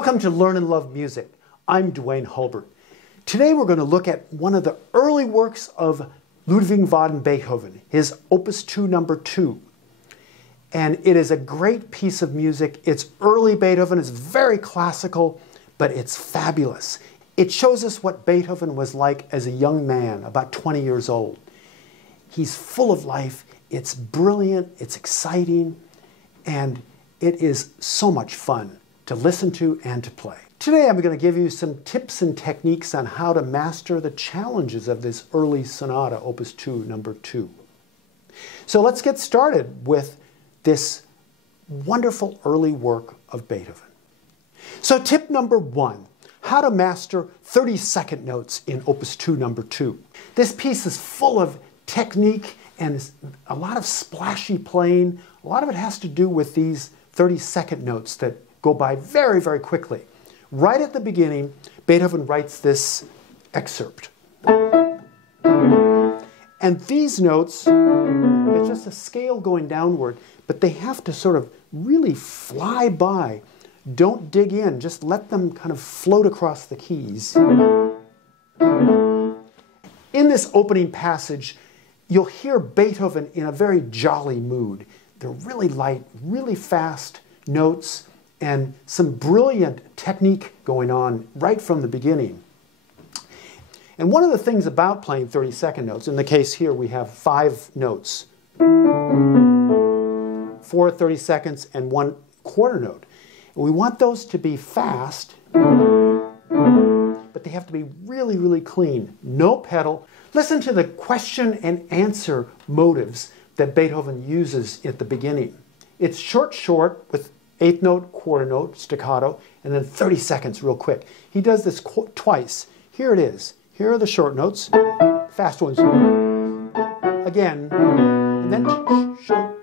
Welcome to Learn and Love Music. I'm Duane Hulbert. Today we're going to look at one of the early works of Ludwig van Beethoven, his Opus 2 number 2. And it is a great piece of music. It's early Beethoven, it's very classical, but it's fabulous. It shows us what Beethoven was like as a young man, about 20 years old. He's full of life, it's brilliant, it's exciting, and it is so much fun to listen to and to play. Today I'm going to give you some tips and techniques on how to master the challenges of this early sonata, Opus 2 number 2. So let's get started with this wonderful early work of Beethoven. So tip number 1, how to master 30-second notes in Opus 2 number 2. This piece is full of technique and a lot of splashy playing. A lot of it has to do with these 30-second notes that go by very, very quickly. Right at the beginning, Beethoven writes this excerpt. And these notes, it's just a scale going downward, but they have to sort of really fly by. Don't dig in, just let them kind of float across the keys. In this opening passage, you'll hear Beethoven in a very jolly mood. They're really light, really fast notes, and some brilliant technique going on right from the beginning. And one of the things about playing 30-second notes, in the case here we have 5 notes, 4 30 seconds and 1 quarter note. And we want those to be fast, but they have to be really, really clean. No pedal. Listen to the question and answer motives that Beethoven uses at the beginning. It's short with 8th note, quarter note, staccato, and then 30 seconds real quick. He does this twice. Here it is. Here are the short notes, fast ones. Again, and then short.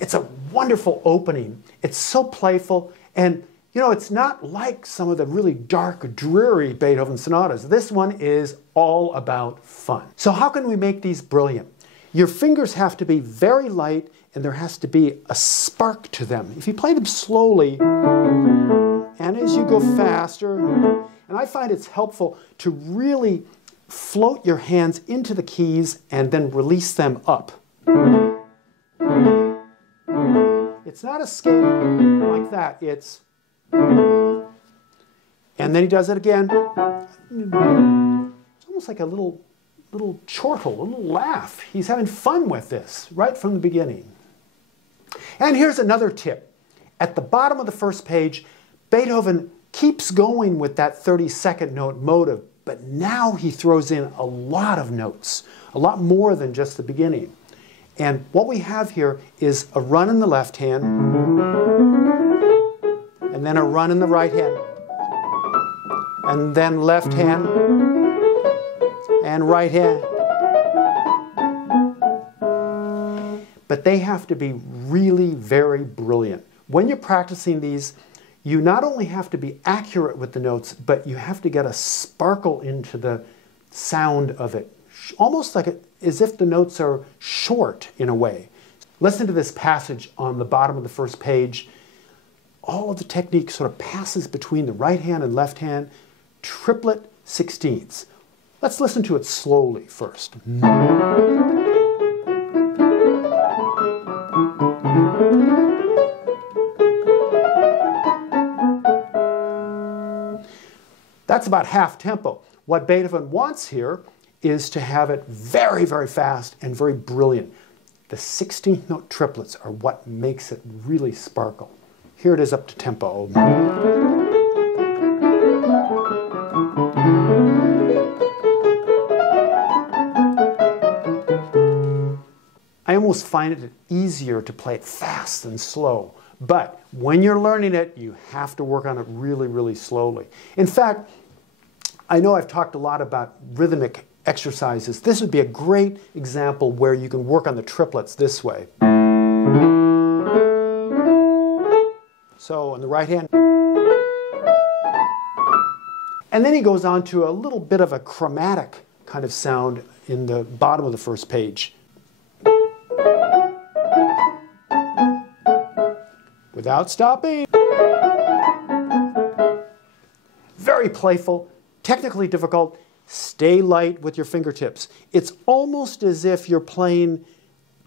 It's a wonderful opening. It's so playful, and you know, it's not like some of the really dark, dreary Beethoven sonatas. This one is all about fun. So how can we make these brilliant? Your fingers have to be very light, and there has to be a spark to them. If you play them slowly, and as you go faster, and I find it's helpful to really float your hands into the keys and then release them up. It's not a scale like that, it's... And then he does it again. It's almost like a little chortle, a little laugh. He's having fun with this right from the beginning. And here's another tip. At the bottom of the first page, Beethoven keeps going with that 30-second note motive, but now he throws in a lot of notes, a lot more than just the beginning. And what we have here is a run in the left hand, and then a run in the right hand, and then left hand, and right hand. But they have to be really very brilliant. When you're practicing these, you not only have to be accurate with the notes, but you have to get a sparkle into the sound of it. Almost like as if the notes are short in a way. Listen to this passage on the bottom of the first page. All of the technique sort of passes between the right hand and left hand. Triplet sixteenths. Let's listen to it slowly first. That's about half tempo. What Beethoven wants here is to have it very, very fast and very brilliant. The 16th note triplets are what makes it really sparkle. Here it is up to tempo. I almost find it easier to play it fast than slow. But when you're learning it, you have to work on it really, really slowly. In fact, I know I've talked a lot about rhythmic exercises. This would be a great example where you can work on the triplets this way. So on the right hand. And then he goes on to a little bit of a chromatic kind of sound in the bottom of the first page. without stopping. Very playful, technically difficult. Stay light with your fingertips. It's almost as if you're playing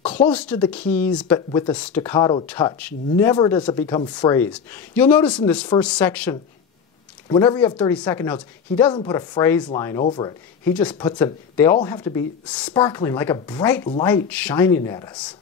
close to the keys, but with a staccato touch. Never does it become phrased. You'll notice in this first section, whenever you have 32nd notes, he doesn't put a phrase line over it. He just puts them, they all have to be sparkling like a bright light shining at us.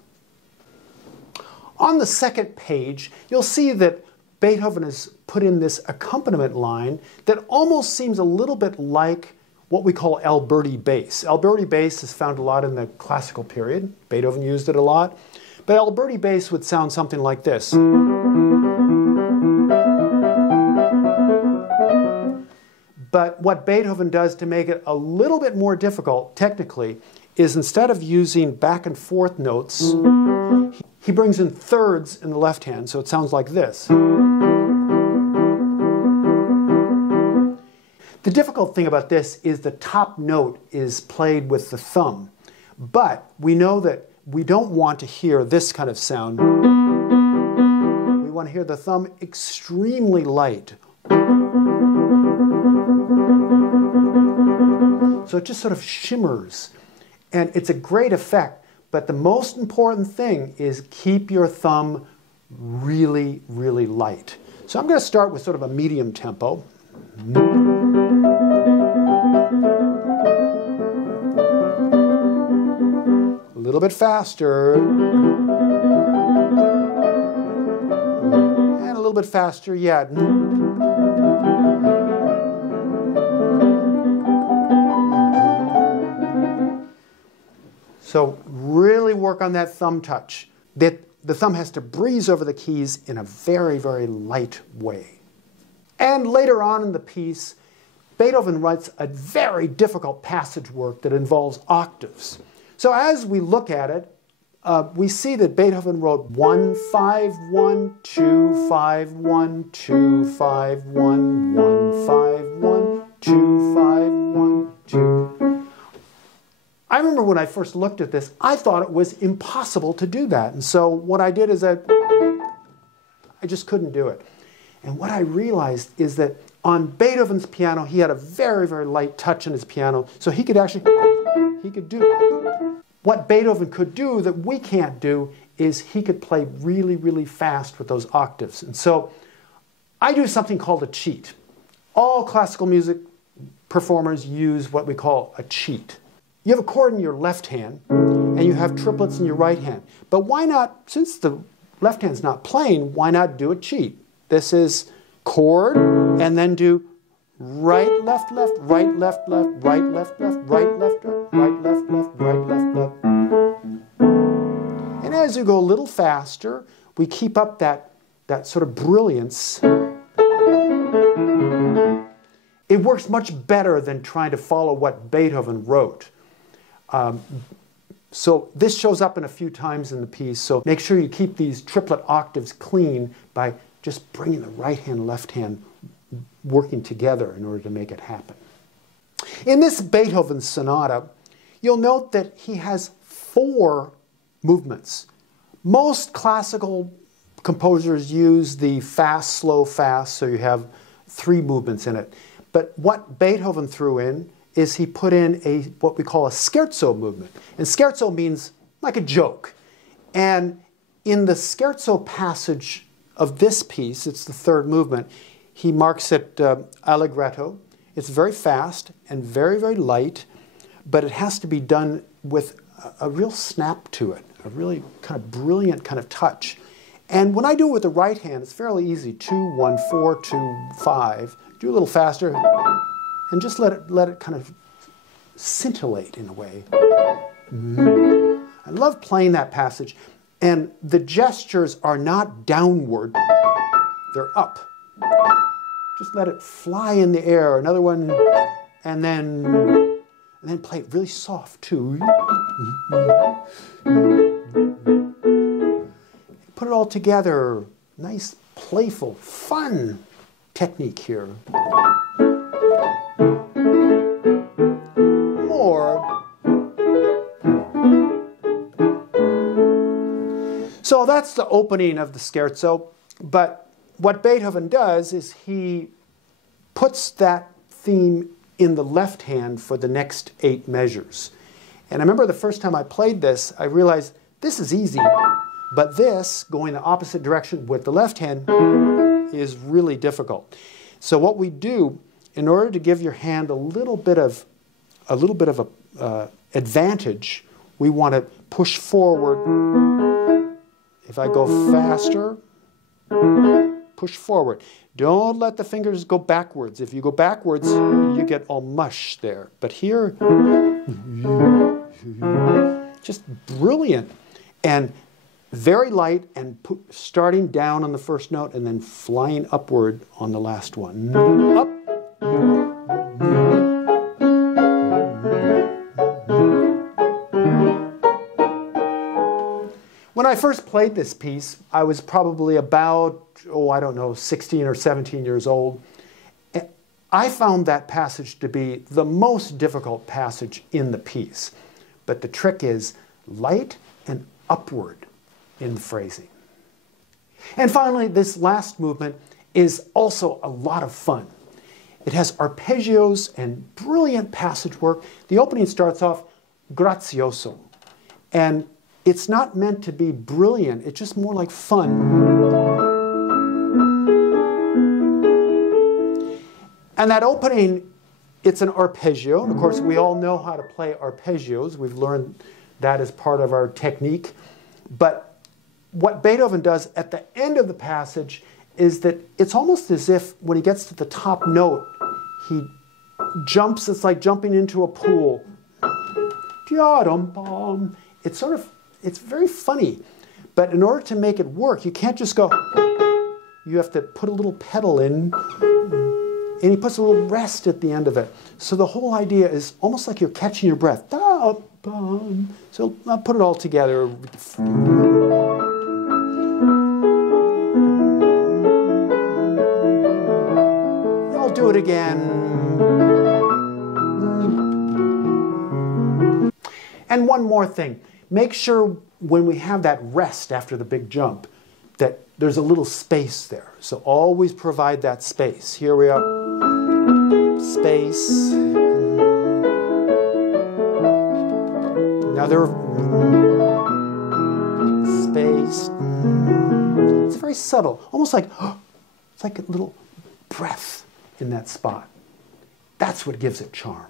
On the second page, you'll see that Beethoven has put in this accompaniment line that almost seems a little bit like what we call Alberti bass. Alberti bass is found a lot in the classical period. Beethoven used it a lot. But Alberti bass would sound something like this. But what Beethoven does to make it a little bit more difficult, technically, is instead of using back and forth notes, he brings in thirds in the left hand, so it sounds like this. The difficult thing about this is the top note is played with the thumb. But we know that we don't want to hear this kind of sound. We want to hear the thumb extremely light. So it just sort of shimmers. And it's a great effect. But the most important thing is keep your thumb really, really light. So I'm going to start with sort of a medium tempo. A little bit faster. And a little bit faster yet. So really work on that thumb touch. The thumb has to breeze over the keys in a very, very light way. And later on in the piece, Beethoven writes a very difficult passage work that involves octaves. So as we look at it, we see that Beethoven wrote 1, 5, 1, 2, 5, 1, 2, 5, 1, 1, 5, 1, 2, 5, 1, 2. I remember when I first looked at this, I thought it was impossible to do that. And so what I did is I just couldn't do it. And what I realized is that on Beethoven's piano, he had a very, very light touch on his piano. So he could do. What Beethoven could do that we can't do is he could play really, really fast with those octaves. And so I do something called a cheat. All classical music performers use what we call a cheat. You have a chord in your left hand, and you have triplets in your right hand. But why not, since the left hand's not playing, why not do a cheat? This is chord, and then do right, left, left, right, left, left, right, left, left, right, left, left, right, left, left, right, left, left. And as you go a little faster, we keep up that sort of brilliance. It works much better than trying to follow what Beethoven wrote. So this shows up in a few times in the piece, so make sure you keep these triplet octaves clean by just bringing the right hand, left hand working together in order to make it happen. In this Beethoven sonata, you'll note that he has 4 movements. Most classical composers use the fast, slow, fast, so you have 3 movements in it. But what Beethoven threw in is he put in what we call a scherzo movement. And scherzo means like a joke. And in the scherzo passage of this piece, it's the 3rd movement, he marks it allegretto. It's very fast and very, very light, but it has to be done with a real snap to it, a really kind of brilliant kind of touch. And when I do it with the right hand, it's fairly easy. 2, 1, 4, 2, 5. Do a little faster. And just let it kind of scintillate in a way. I love playing that passage. And the gestures are not downward, they're up. Just let it fly in the air. Another one, and then play it really soft too. Put it all together. Nice, playful, fun technique here. So that's the opening of the scherzo. But what Beethoven does is he puts that theme in the left hand for the next 8 measures. And I remember the first time I played this, I realized this is easy, but this, going the opposite direction with the left hand, is really difficult. So what we do, in order to give your hand a little bit of advantage, we want to push forward. If I go faster, push forward. Don't let the fingers go backwards. If you go backwards, you get all mush there. But here, just brilliant. And very light and starting down on the first note and then flying upward on the last one. Up. When I first played this piece, I was probably about, I don't know, 16 or 17 years old. I found that passage to be the most difficult passage in the piece. But the trick is light and upward in the phrasing. And finally, this last movement is also a lot of fun. It has arpeggios and brilliant passage work. The opening starts off grazioso. And it's not meant to be brilliant, it's just more like fun. And that opening, it's an arpeggio. And of course, we all know how to play arpeggios. We've learned that as part of our technique. But what Beethoven does at the end of the passage is that it's almost as if when he gets to the top note, he jumps, it's like jumping into a pool. It's sort of, it's very funny. But in order to make it work, you can't just go, you have to put a little pedal in, and he puts a little rest at the end of it. So the whole idea is almost like you're catching your breath. So I'll put it all together. I'll do it again. And one more thing. Make sure when we have that rest after the big jump that there's a little space there. So always provide that space. Here we are. Space. Another space. It's very subtle. Almost like, it's like a little breath in that spot. That's what gives it charm.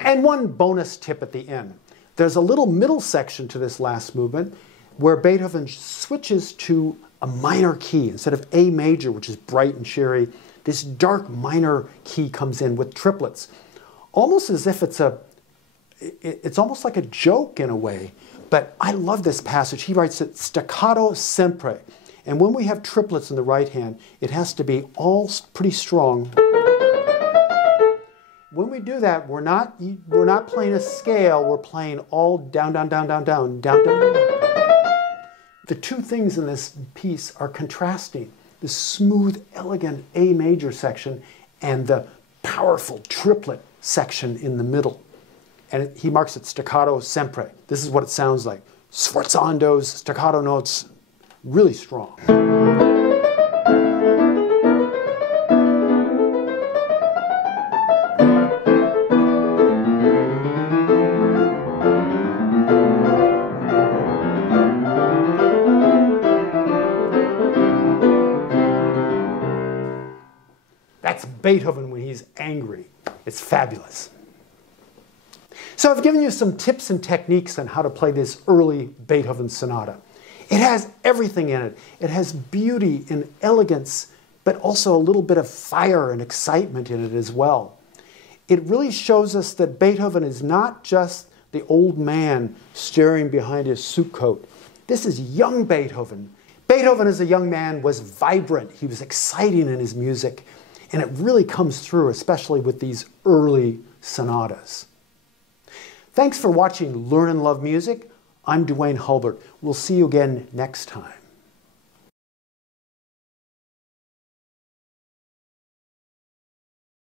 And one bonus tip at the end. There's a little middle section to this last movement where Beethoven switches to a minor key. Instead of A major, which is bright and cheery, this dark minor key comes in with triplets. Almost as if it's almost like a joke in a way. But I love this passage. He writes it staccato sempre. And when we have triplets in the right hand, it has to be all pretty strong. When we do that, we're not playing a scale, we're playing all down, down, down, down, down, down, down, down. The two things in this piece are contrasting. The smooth, elegant A major section and the powerful triplet section in the middle. And he marks it staccato sempre. This is what it sounds like. Sforzandos, staccato notes, really strong. That's Beethoven when he's angry. It's fabulous. So I've given you some tips and techniques on how to play this early Beethoven sonata. It has everything in it. It has beauty and elegance, but also a little bit of fire and excitement in it as well. It really shows us that Beethoven is not just the old man staring behind his suit coat. This is young Beethoven. Beethoven as a young man was vibrant. He was exciting in his music. And it really comes through, especially with these early sonatas. Thanks for watching Learn and Love Music. I'm Duane Hulbert. We'll see you again next time.